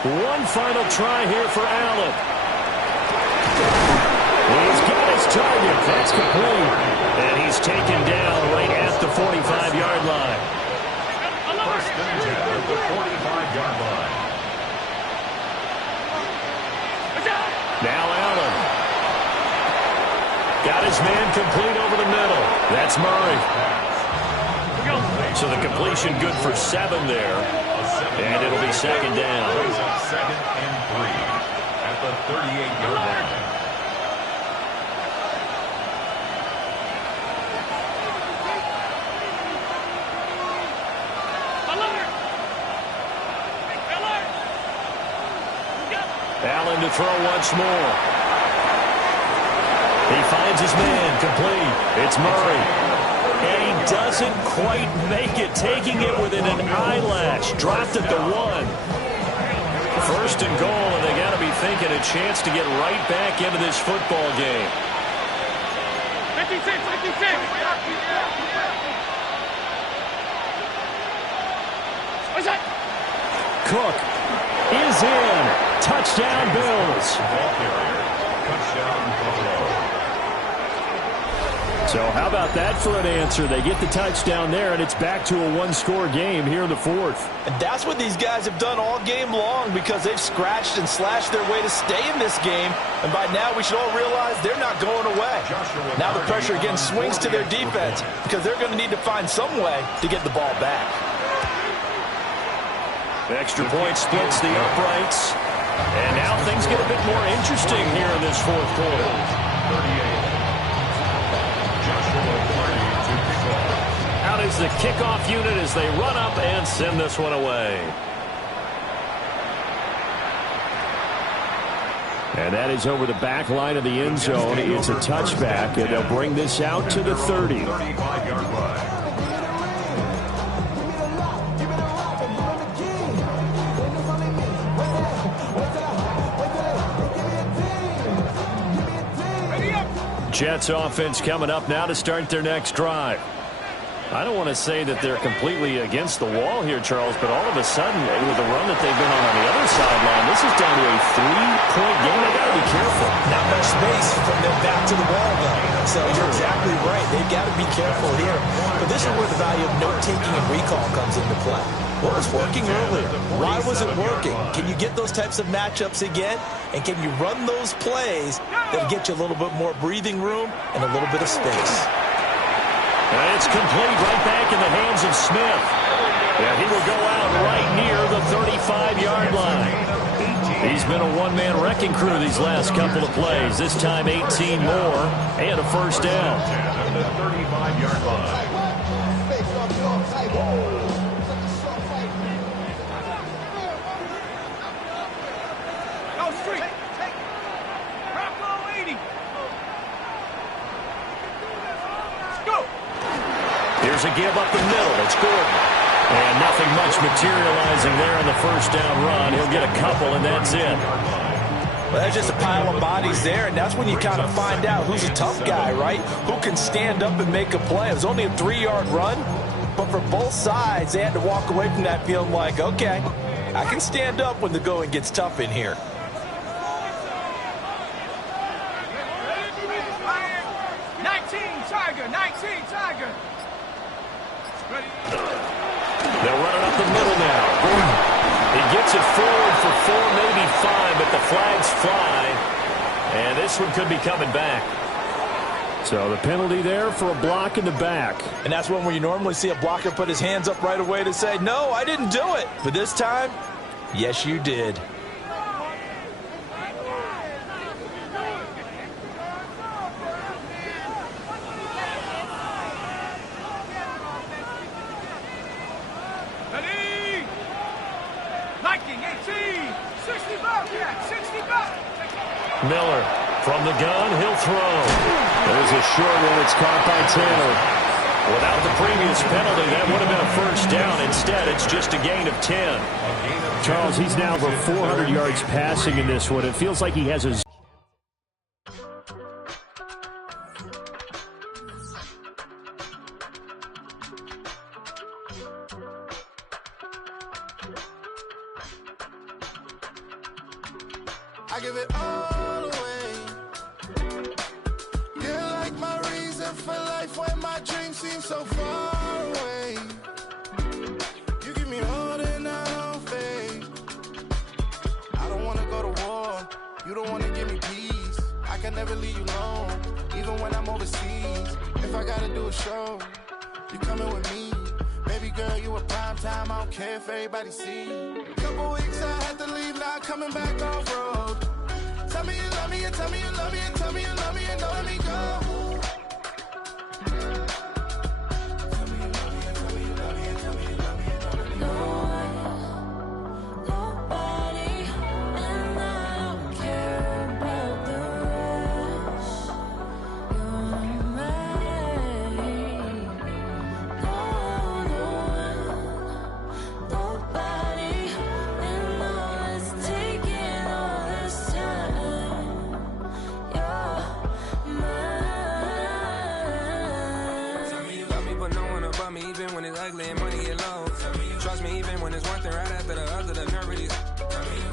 One final try here for Allen. He's got his target. That's complete. And he's taken down right at the 45-yard line. First and 10 at the 45-yard line. Now Allen. Got his man complete over the middle. That's Murray. So the completion good for 7 there. And it'll be second down. Second and 3 at the 38-yard line. Allen to throw once more. He finds his man complete. It's Murray. And he doesn't quite make it, taking it within an eyelash. Dropped at the 1. First and goal, and they got to be thinking a chance to get right back into this football game. 56, 56. Cook is in. Touchdown, Bills. Ball carrier. Touchdown, Buffalo. So how about that for an answer? They get the touchdown there, and it's back to a 1-score game here in the 4th. And that's what these guys have done all game long because they've scratched and slashed their way to stay in this game. And by now, we should all realize they're not going away. Now the pressure again swings to their defense because they're going to need to find some way to get the ball back. The extra point splits the uprights. And now things get a bit more interesting here in this 4th quarter. 38. Joshua Out is the kickoff unit as they run up and send this one away. And that is over the back line of the end zone. It's a touchback, and they'll bring this out to the 30. 35-yard line. Jets offense coming up now to start their next drive. I don't want to say that they're completely against the wall here, Charles, but all of a sudden, with the run that they've been on the other sideline, this is down to a 3-point game. They've got to be careful. Not much space from their back to the wall, though. So you're exactly right. They've got to be careful here. But this is where the value of note-taking and recall comes into play. What was working earlier? Why was it working? Can you get those types of matchups again? And can you run those plays that'll get you a little bit more breathing room and a little bit of space? And it's complete right back in the hands of Smith. Yeah, he will go out right near the 35-yard line. He's been a one-man wrecking crew these last couple of plays. This time 18 more and a first down. The 35-yard line. Here's a give up the middle. It's Gordon. And nothing much materializing there in the first down run. He'll get a couple, and that's it. Well, that's just a pile of bodies there, and that's when you kind of find out who's a tough guy, right? Who can stand up and make a play. It was only a 3-yard run, but for both sides, they had to walk away from that feeling like, okay, I can stand up when the going gets tough in here. They'll run it up the middle now. He gets it forward for 4, maybe 5, but the flags fly. And this one could be coming back. So the penalty there for a block in the back. And that's one where you normally see a blocker put his hands up right away to say, no, I didn't do it. But this time, yes, you did. Miller from the gun, he'll throw. There's a short one. It's caught by Taylor. Without the previous penalty, that would have been a first down. Instead, it's just a gain of 10. Charles, he's now over 400 yards passing in this one. It feels like he has a... I give it all away. You're like my reason for life when my dreams seem so far away. You give me all that I don't fade. I don't wanna go to war. You don't wanna give me peace. I can never leave you alone, even when I'm overseas. If I gotta do a show, you coming with me. Baby girl, you a prime time. I don't care if everybody see. Couple weeks I had to leave, now coming back off road. Tell me you love me, and tell me you love me, and tell me you love me, and don't let me go. Tell me you love me, and tell me you love me, and tell me you love me, and don't let me go. Nobody, and I don't care about the rest. You're mine. Nobody, and all it's taking all this time. You're mine. Tell me you love me, but no one above me, even when it's ugly and money get low. Trust me, even when it's one thing right after the other, the nerve really.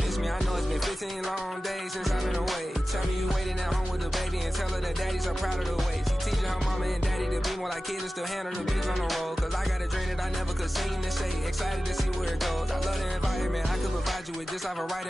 Miss me, I know it's been 15 long days since I've been away. Tell me you waiting at home with the baby and tell her that daddy's so proud of the way. She teaching her mama and daddy to be more like kids and still handle the beats on the road. Cause I got a dream that I never could sing and say. Excited to see where it goes. I love the environment, I could provide you with just like a right.